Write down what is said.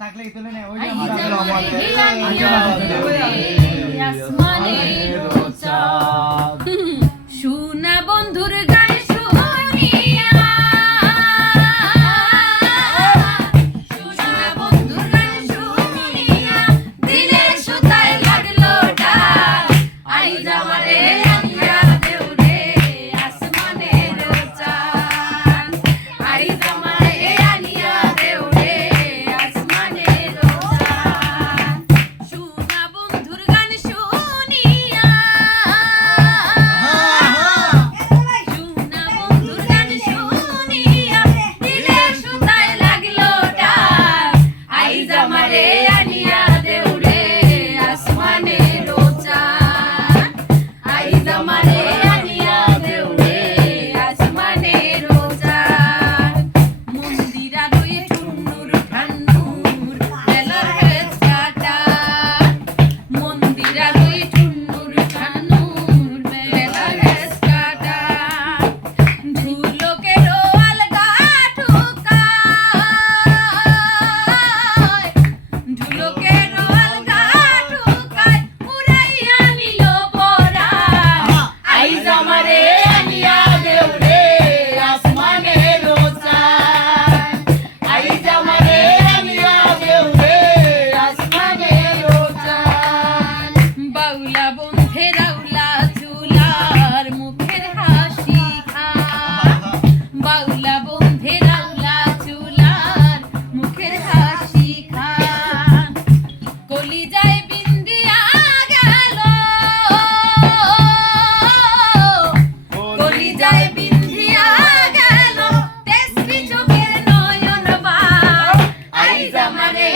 থাকলে তুলে নে ওই শুনা বন্ধুর গান শুনিয়া শুনা বন্ধুর গান শুনিয়া দিনের সুতায় লাগলো ডাক আইজ আমারে আনিয়া দেও রে আসমানের চাঁদ আইজ আমারে আনিয়া দেও রে আসমানের চাঁদ শুনা বন্ধুর গান শুনিয়া শুনা বন্ধুর গান শুনিয়া দিনের সুতায় লাগলো ডাক আইজ আমারে আনিয়া দেও রে আসমানের চাঁদ আইজ আমারে আনিয়া দেও রে আসমানের চাঁদ মন্দিরা দুই টুন্নুর ঠান্নুর বেলার হেজ কাটা মন্দিরা দুই টুন্নুর ঠান্নুর বেলার হেজ কাটা ঝুলকেরও আলগা ঠুকায় ঝুলকেরও আলগা ঠুকায় উড়াইয়া নিল পরাণ আইজ আমারে আনিয়া দেও রে আসমানের চাঁদ আইজ আমারে আনিয়া দেও রে আসমানের চাঁদ বাউলা বন্ধে রাউলা চুলার মুখের হাসি খা বাউলা বন্ধে রাউলা চুলার মুখের হাসি খা কলিজায় বিন্দিয়া গেল কলিজায় বিন্দিয়া গেল তেসবি চোখের নয়ন বাই আইজ আমারে